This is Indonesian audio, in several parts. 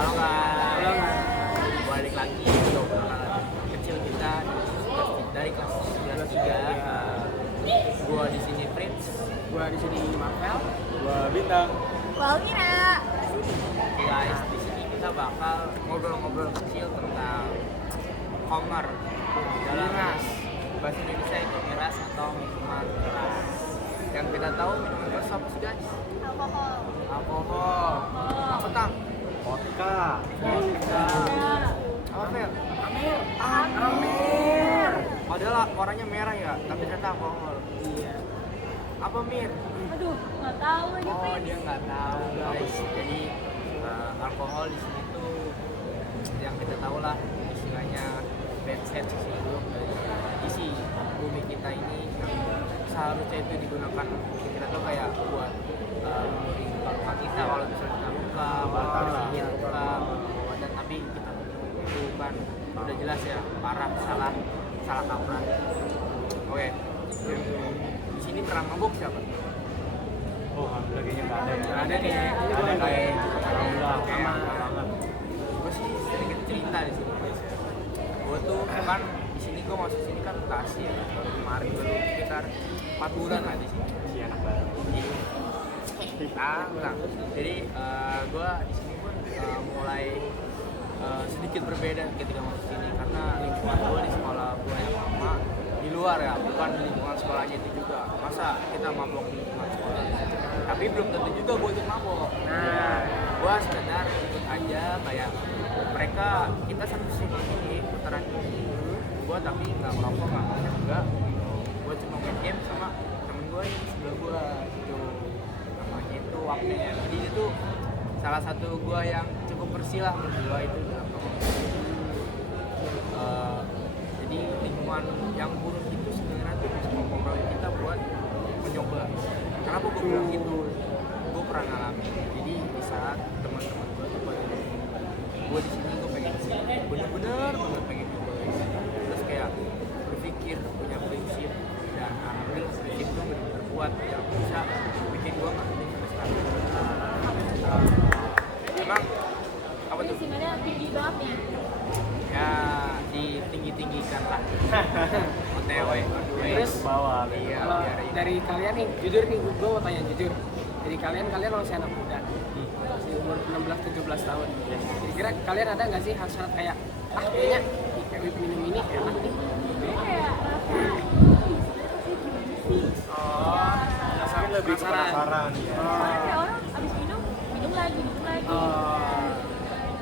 Halo guys. Halo guys. Balik lagi untuk kecil kita dari kelas 93. Gua di sini Prince. Gua di sini Marvel. Gua Bintang. Walmira. Oke guys, di sini kita bakal ngobrol-ngobrol kecil tentang Homer dalam Miras. bahasa Indonesia itu miras atau minuman keras. Yang kita tahu minuman keras apa sih guys? Alkohol. Alkohol. Apa tang? Vodka. Apa Fel? Amer. Padahal warnanya merah ya, tapi ternyata alkohol. Iya. Apa Mir? Aduh, nggak tahu ini Oh Prince. dia nggak tahu guys. Jadi alkohol di sini tuh yang kita tahu lah istilahnya bad sense sih dari isi bumi kita ini yang seharusnya itu digunakan kita tuh kayak buat menurin luka kita kalau misalnya kita luka, bersihin luka, dan tapi kita itu kan udah jelas ya parah salah kaprah. Oke, di sini pernah mabuk siapa? Oh, alhamdulillah kayaknya nggak ada ya. Nggak ada nih. Ada kayak alhamdulillah Oke, sama. gue sih sedikit cerita di sini guys. Gue tuh kan di sini gue masuk sini kan Bekasi ya. Baru kemarin baru sekitar 4 bulan lah di sini. Si anak baru. Nah, jadi gue di sini pun mulai sedikit berbeda ketika masuk sini karena lingkungan gue di sekolah gue yang lama di luar ya, bukan di lingkungan sekolahnya itu juga. Masa kita mabok di lingkungan sekolah? Tapi belum tentu juga gue ikut mabok. Nah, gue sekedar ikut aja kayak mereka kita satu sini ini putaran ini. Gue tapi nggak merokok nggak makan juga. Gue cuma main game sama temen gue yang sebelah gue gitu. Namanya itu waktunya. Jadi itu salah satu gue yang cukup bersih lah menurut gue itu dalam jadi lingkungan yang buruk itu sebenarnya tuh bisa mempengaruhi kita buat mencoba. Kenapa gue bilang gitu? Gue pernah ngalamin. Jadi di saat teman-teman gue tuh pada gue di sini gue pengen sih bener-bener banget pengen coba. Terus kayak berpikir punya prinsip dan alhamdulillah prinsip gue bener-bener kuat yang bisa bikin gue nggak sampai sekarang. Emang apa tuh? Sebenarnya tinggi banget nih. Ya ditinggi-tinggikan lah. OTW. Terus Bawah. Iya, kalau biar ini. dari kalian nih, jujur nih, gue mau tanya jujur. Dari kalian masih anak muda, masih umur 16-17 tahun. Kira-kira kalian ada nggak sih hasrat kayak, kayaknya kayak minum ini enak nih? Kayak Oh, Mungkin lebih ke penasaran ya. kayak orang abis minum lagi. Oh,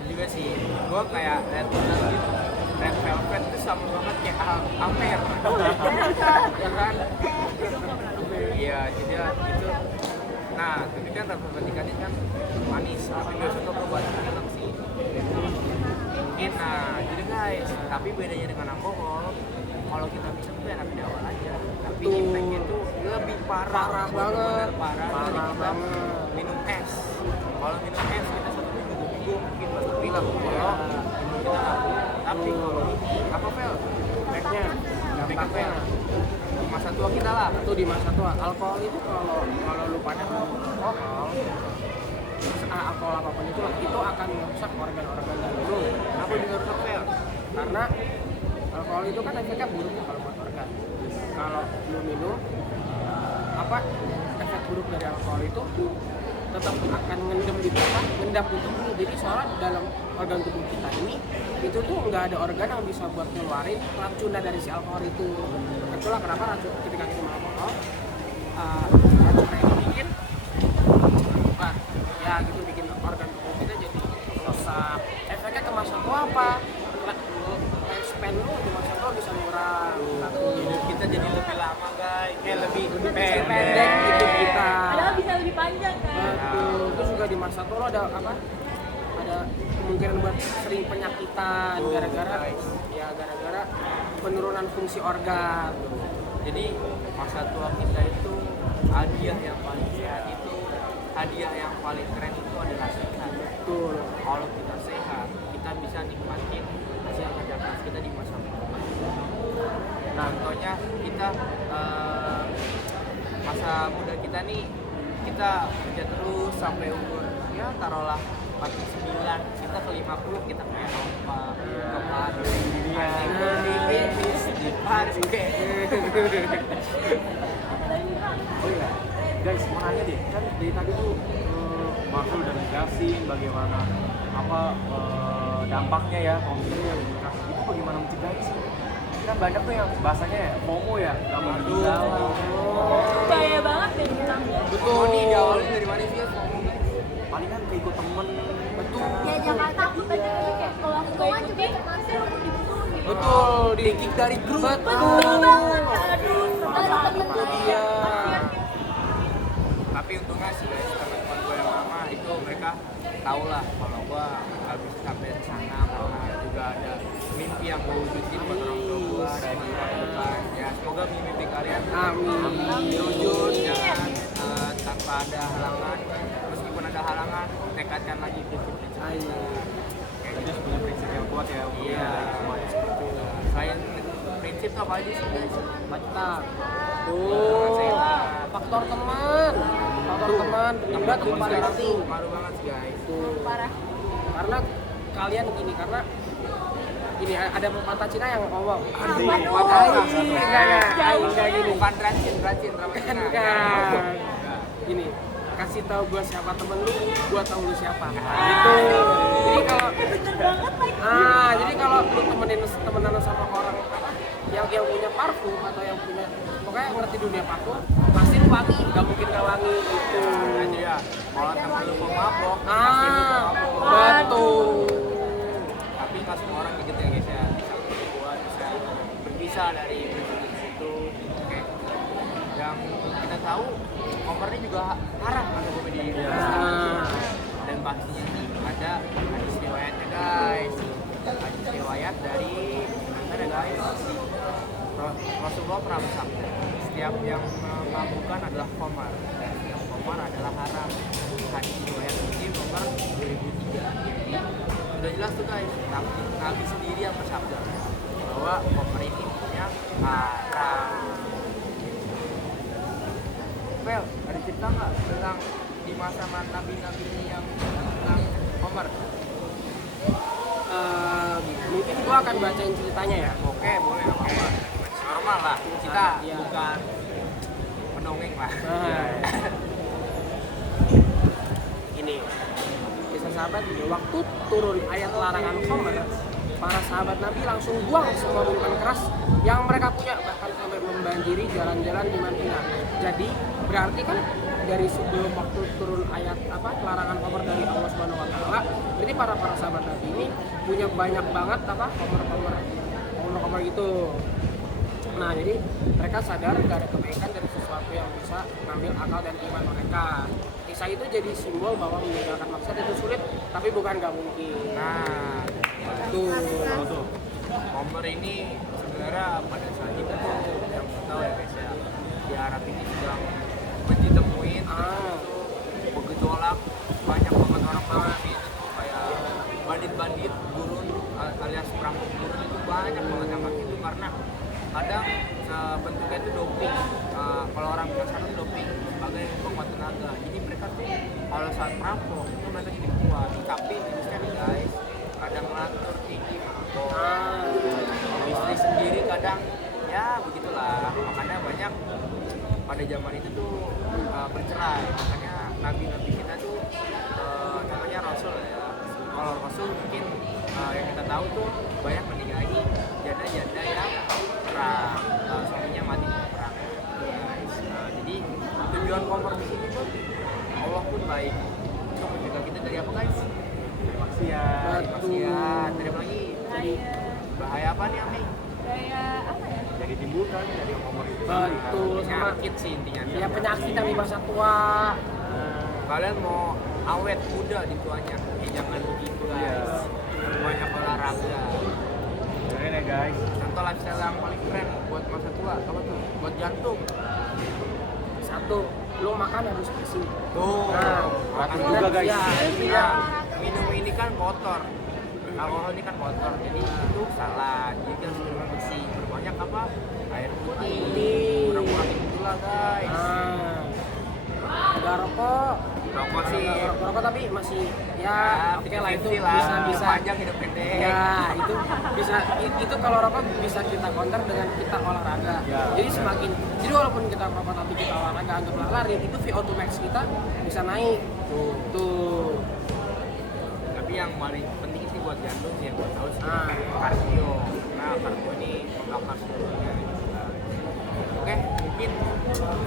Juga sih, gue kayak Red Velvet itu sama banget kayak Amer. Ya kan? Iya, jadi ya gitu. Nah, tapi kan Red Velvet ikan kan manis, tapi gue suka buat enak sih. Mungkin, nah, jadi guys, tapi bedanya dengan alkohol, kalau kita minum tuh enak di awal aja, tapi Betul. impactnya tuh lebih parah, Parah banget. parah dari Parah kita banget. minum es. Kalau minum es kita 1 minggu 2 minggu mungkin batuk pilek. Kalau minum kita nggak boleh. Tapi kalau ini apa Fel? Efeknya, dampaknya di masa tua kita lah. itu di masa tua. Alkohol itu kalau lu pada alkohol, alkohol apapun itu akan merusak organ-organ dalam lu. Apa juga rusak Fel? Karena alkohol itu kan efeknya buruk ya kalau buat organ. Kalau lu minum efek buruk dari alkohol itu tetap akan ngendap di tubuh. Jadi soalnya dalam organ tubuh kita ini itu tuh nggak ada organ yang bisa buat ngeluarin racunnya dari si alkohol itu. Itulah kenapa racun ketika kita minum alkohol, racunnya itu bikin bukan ya gitu, bikin organ tubuh kita jadi rusak. Efeknya ke masa tua apa? Lifespan lu di masa tua bisa murah. Hidup kita jadi lebih lama guys. Lebih Pendek hidup kita. Padahal bisa lebih panjang kan. Betul. Terus juga di masa tua lo ada apa? Ada kemungkinan buat sering penyakitan gara-gara penurunan fungsi organ. Jadi masa tua kita itu hadiah yang paling sehat itu, hadiah yang paling keren itu adalah sehat. Betul. Kalau kita sehat, kita bisa nikmatin hasil kerja keras kita di masa tua. Nah, contohnya kita masa muda kita nih kita kerja terus sampai umur ya taruhlah 49, kita ke 50, kita ke Eropa, ke Paris, Dunia. di Venice, di Paris, oke. Oh iya, guys mau nanya deh, kan dari tadi tuh Marvel udah ngejelasin bagaimana apa dampaknya ya kalau misalnya yang dikasih itu bagaimana mencegahnya sih? Kan banyak tuh yang bahasanya ya FOMO ya, nggak mau ketinggalan. Bahaya banget deh bilangnya. Betul nih, diawalin dari mana sih? Palingan keikut temen. Betul. Ya jangan takut aja kayak kalau aku gak ikutin pasti aku dipukul gitu. Betul, di kick dari grup. Betul banget. Aduh, Itu dia. kasihan. Tapi untungnya sih guys, teman-teman gue yang lama itu mereka tahu lah kalau gue nggak bisa sampai di sana karena juga ada mimpi yang gue wujudin buat orang tua gue dari depan. Ya semoga mimpi kalian terwujud jangan tanpa ada halangan. Meskipun ada halangan, tekadkan lagi prinsip-prinsip. Kayak Kita gitu. punya prinsip yang kuat ya. Iya. Semuanya seperti itu. Selain prinsip tuh apa aja sih guys? Baca. Jangan sehat. Faktor teman penting banget tuh paling penting. Ngaruh banget sih guys. Parah. Karena kalian gini, karena ini ada pepatah Cina yang ngomong Anjing. enggak gini, Bukan racin ramadan. enggak gini, kasih tahu gua siapa temen lu, gua tahu lu siapa gitu. Jadi kalau Bener banget lagi. jadi kalau lu temenan sama orang yang punya parfum atau yang punya pokoknya ngerti dunia parfum, pasti lu wangi, nggak mungkin nggak wangi gitu. Jadi ya, kalau teman lu mau mabok, pasti lu mau mabok. Betul. Tapi nggak semua orang gitu ya guys ya. Bisa buat bisa berpisah dari prinsip itu. Oke. Yang kita tahu, Homer ini juga haram ada komedi. Dan pastinya nih ada hadis riwayatnya guys. Hadis riwayat dari mana guys? Rasulullah pernah bersabda, setiap yang memabukkan adalah khamar dan setiap khamar adalah haram. Hadis riwayat Muslim nomor 2003. Jadi sudah jelas tuh guys, Nabi sendiri yang bersabda bahwa khamar ini punya haram. Well, ada cerita nggak tentang di masa nabi-nabi ini yang tentang khamar? Mungkin gua akan bacain ceritanya ya. Oke, boleh nggak apa-apa. Normal lah, kita Iya. bukan pendongeng lah. Ini kisah sahabat ini, waktu turun ayat larangan khamr, para sahabat Nabi langsung buang semua minuman keras yang mereka punya, bahkan sampai membanjiri jalan-jalan di Madinah. Jadi berarti kan dari sebelum waktu turun ayat larangan khamr dari Allah Subhanahu wa taala, jadi para sahabat Nabi ini punya banyak banget khamr gitu. Nah, jadi mereka sadar gak ada kebaikan dari sesuatu yang bisa mengambil akal dan iman mereka. Kisah itu jadi simbol bahwa meninggalkan maksiat itu sulit, tapi bukan gak mungkin. Nah, Tuh. Homer ini sebenarnya pada saat itu tuh yang kita tahu ya guys ya, di Arab ini sedang ditemuin bergejolak, banyak banget orang itu tuh kayak bandit-bandit gurun alias perampok gurun itu banyak banget yang pakai itu karena kadang bentuknya itu doping. Kalau orang bilang sekarang doping sebagai penguat tenaga. Jadi mereka tuh kalau saat merampok itu mereka jadi kuat. Tapi jenisnya nih guys, kadang ngelantur tinggi mabok. Istri sendiri kadang ya begitulah. Makanya banyak pada zaman itu tuh bercerai. Makanya nabi-nabi kita tuh namanya Rasul ya. Kalau Rasul mungkin yang kita tahu tuh banyak menikahi janda-janda yang perang, suaminya mati di perang, guys. Jadi tujuan Homer di sini pun Allah pun baik untuk menjaga kita dari apa guys? Maksiat. Maksiat. Dari apa lagi? Jadi bahaya apa nih Ami? Kayak apa ya? Jadi timbulkan dari Homer itu. Betul, sama Penyakit sih intinya. ya penyakit yang di masa tua. Kalian mau awet muda di tuanya, jangan begitu guys. Banyak olahraga. Keren ya guys. Contoh lifestyle yang paling keren buat masa tua apa tuh? Buat jantung. Satu, lu makan harus bersih. Tuh. Teratur juga guys. Ya, minum ini kan kotor. Alkohol ini kan kotor, jadi itu salah. Jadi harus minum bersih. Banyak apa? Air putih. Kurang-kurangin gula guys. Nggak rokok. rokok sih Rokok tapi masih ya oke lah itu 50-50 lah. bisa Hidup panjang hidup pendek. ya itu bisa itu kalau rokok bisa kita counter dengan kita olahraga. Ya. Jadi walaupun kita rokok tapi kita olahraga anggaplah lari, itu VO2 max kita bisa naik. Tuh. Tapi yang paling penting sih buat jantung sih yang gue tahu sih Ah. kardio. Nah kardio ini membakar seluruhnya. Oke, mungkin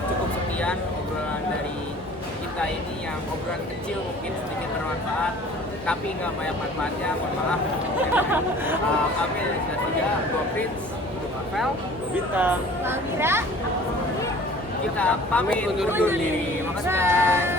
cukup sekian obrolan dari kita ini yang obrolan kecil mungkin sedikit bermanfaat tapi nggak banyak manfaatnya, mohon maaf. Kami dari Silas 3, gue Prince, gue Marvel, Bintang. Bang Mira, kita pamit undur diri. Makasih guys.